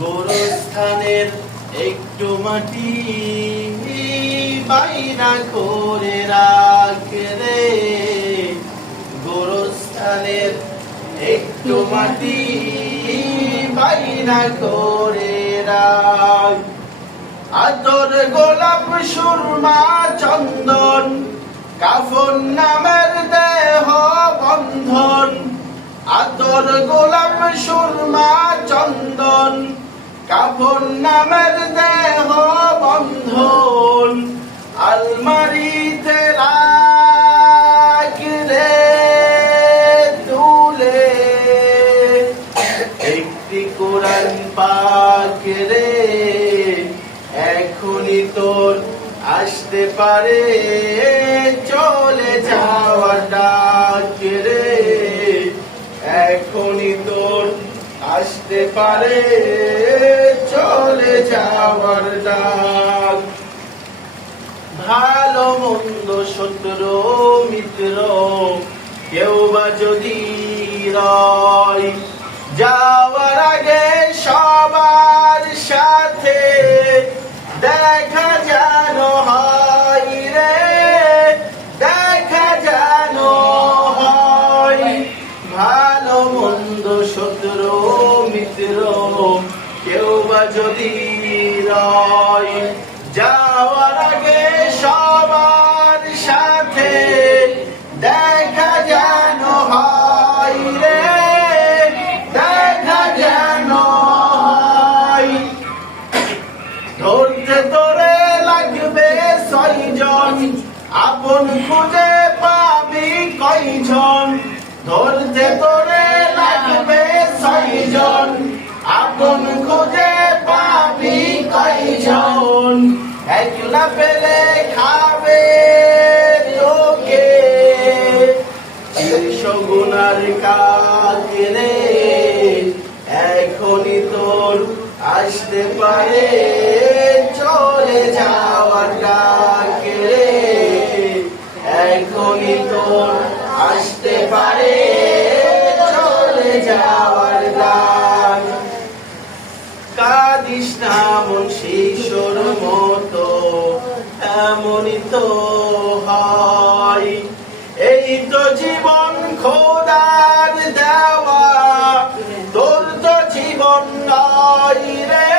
গোরস্থানের একটু মাটি বাইনা করে রাখ রে, গোরস্থানের একটু মাটি বাইনা করে রাখ। আতর গোলাপ সুরমা চন্দন কাফন নামের দেহ বন্ধন, আতর গোলাপ সুরমা চন্দন কাফন নামের দেহ বন্ধন, আলমারিতে রাখ রে তুলে একটি কোরআন পাক রে, এখনই তোর আসতে পারে চলে যাওয়ার ডাক রে, এখনই তোর আসতে পারে চলে যাওয়ার ডাক। ভালো মন্দ শত্রু মিত্র কেউ বা যদি রয়, যাওয়ার আগে সবার সাথে দেখা যেন হয় রে, দেখা যেন হয়। ভালো মন্দ শত্রু মিত্র কেউ বা যদি রয়, যাওয়ার আগে সবার সাথে দেখা যেন হয় রে, দেখা যেন হয়। ধরতে তোরে লাগবে 6 জন, আপন খুঁজে পাবি কয়জন? ধরতে তোরে লাগবে 6 জন, আপন খুঁজে পাবি কয়জন? একলা পেলে খাবে তোকে 300 গুনার কাজ রে, এখনই তোর আসতে পারে চলে যাওয়ার ডাক রে, এখনই তোর আসতে পারে চলে যাওয়ার ডাক। কাঁদিস না মন শিশুর মতো, এমনই তো হয়। এই তো জীবন খোদার দেওয়া, তোর তো জীবন নয় রে,